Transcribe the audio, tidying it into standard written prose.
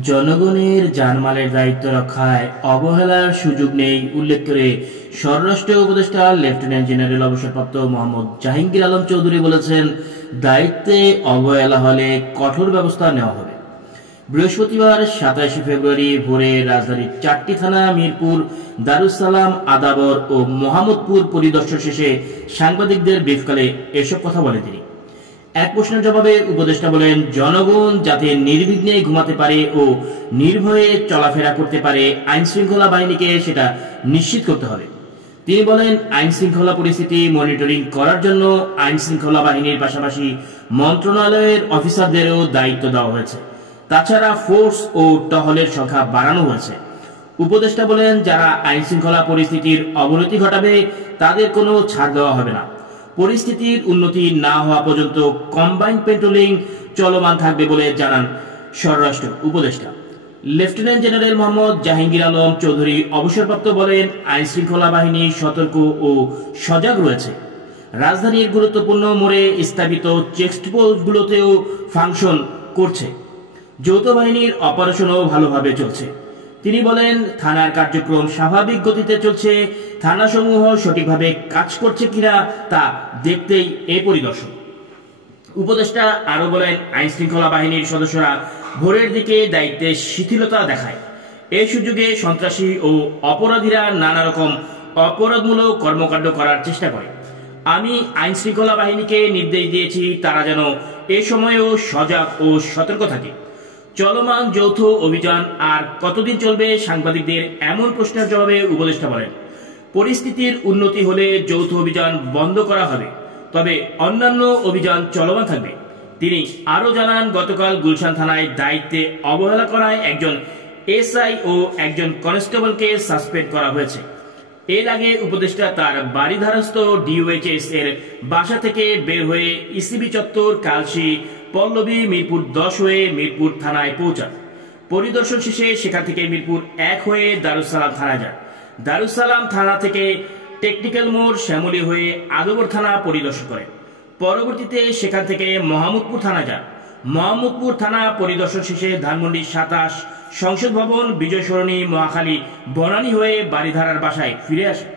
জনগণের জানমালের দায়িত্ব রক্ষায় অবহেলার সুযোগ নেই উল্লেখ করে স্বরাষ্ট্র উপদেষ্টা লেফটেন্যান্ট জেনারেল অবসরপ্রাপ্ত মোহাম্মদ জাহাঙ্গীর আলম চৌধুরী বলেছেন, দায়িত্বে অবহেলা হলে কঠোর ব্যবস্থা নেওয়া হবে। বৃহস্পতিবার 27 ফেব্রুয়ারি ভোরে রাজধানীর 4টি থানা মিরপুর, দারুসালাম, আদাবর ও মোহাম্মদপুর পরিদর্শন শেষে সাংবাদিকদের ব্রিফকালে এসব কথা বলেন তিনি। এক প্রশ্নের জবাবে উপদেষ্টা বলেন, জনগণ যাতে নির্বিঘ্নে ঘুমাতে পারে ও নির্ভয়ে চলাফেরা করতে পারে, আইন শৃঙ্খলা বাহিনীকে সেটা নিশ্চিত করতে হবে। তিনি বলেন, আইন শৃঙ্খলা পরিস্থিতি মনিটরিং করার জন্য আইন শৃঙ্খলা বাহিনীর পাশাপাশি মন্ত্রণালয়ের অফিসারদেরও দায়িত্ব দেওয়া হয়েছে। তাছাড়া ফোর্স ও টহলের সংখ্যা বাড়ানো হয়েছে। উপদেষ্টা বলেন, যারা আইন শৃঙ্খলা পরিস্থিতির অবনতি ঘটাবে তাদের কোনো ছাড় দেওয়া হবে না। পরিস্থিতির উন্নতি না হওয়া পর্যন্ত কম্বাইন্ড পেট্রোলিং চলমান থাকবে বলে জানান স্বরাষ্ট্র উপদেষ্টা। লেফটেন্যান্ট জেনারেল মোহাম্মদ জাহাঙ্গীর আলম চৌধুরী অবসরপ্রাপ্ত বলেন, আইন শৃঙ্খলা বাহিনী সতর্ক ও সজাগ রয়েছে। রাজধানীর গুরুত্বপূর্ণ মোড়ে স্থাপিত চেকপোস্টগুলোতেও ফাংশন করছে। যৌথ বাহিনীর অপারেশনও ভালোভাবে চলছে। তিনি বলেন, থানার কার্যক্রম স্বাভাবিক গতিতে চলছে। থানাসমূহ সঠিকভাবে কাজ করছে কিনা তা দেখতেই এই পরিদর্শন। উপদেষ্টা আরো বলেন, আইন শৃঙ্খলা বাহিনীর সদস্যরা ভোরের দিকে দায়িত্বে শিথিলতা দেখায়। এই সুযোগে সন্ত্রাসী ও অপরাধীরা নানা রকম অপরাধমূলক কর্মকাণ্ড করার চেষ্টা করে। আমি আইন শৃঙ্খলা বাহিনীকে নির্দেশ দিয়েছি তারা যেন এ সময়েও সজাগ ও সতর্ক থাকে। চলমান যৌথ অভিযান আর কতদিন চলবে? সাংবাদিকদের এমন প্রশ্নের জবাবে উপদেষ্টা বলেন, পরিস্থিতির উন্নতি হলে যৌথ অভিযান বন্ধ করা হবে, তবে অন্যান্য অভিযান চলমান থাকবে। তিনি আরো জানান, গতকাল গুলশান থানায় দায়িত্বে অবহেলা করায় একজন এসআই ও একজন কনস্টেবলকে সাসপেন্ড করা হয়েছে। এর আগে উপদেষ্টা তার বাড়িধারস্থ ডিওএইচএস এর বাসা থেকে বের হয়ে ইসিবি চত্বর, কালশী, পল্লবী, মিরপুর 10 হয়ে মিরপুর থানায় পৌঁছান। পরিদর্শন শেষে সেখান থেকে মিরপুর 1 হয়ে দারুসালাম থানায় যান। দারুসালাম থানা থেকে টেকনিক্যাল মোড়, শ্যামলী হয়ে আদবর থানা পরিদর্শন করেন। পরবর্তীতে সেখান থেকে মোহাম্মদপুর থানা যান। মোহাম্মদপুর থানা পরিদর্শন শেষে ধানমন্ডি 27 সংসদ ভবন, বিজয় সরণি, মহাখালী, বনানী হয়ে বাড়িধারার বাসায় ফিরে আসেন।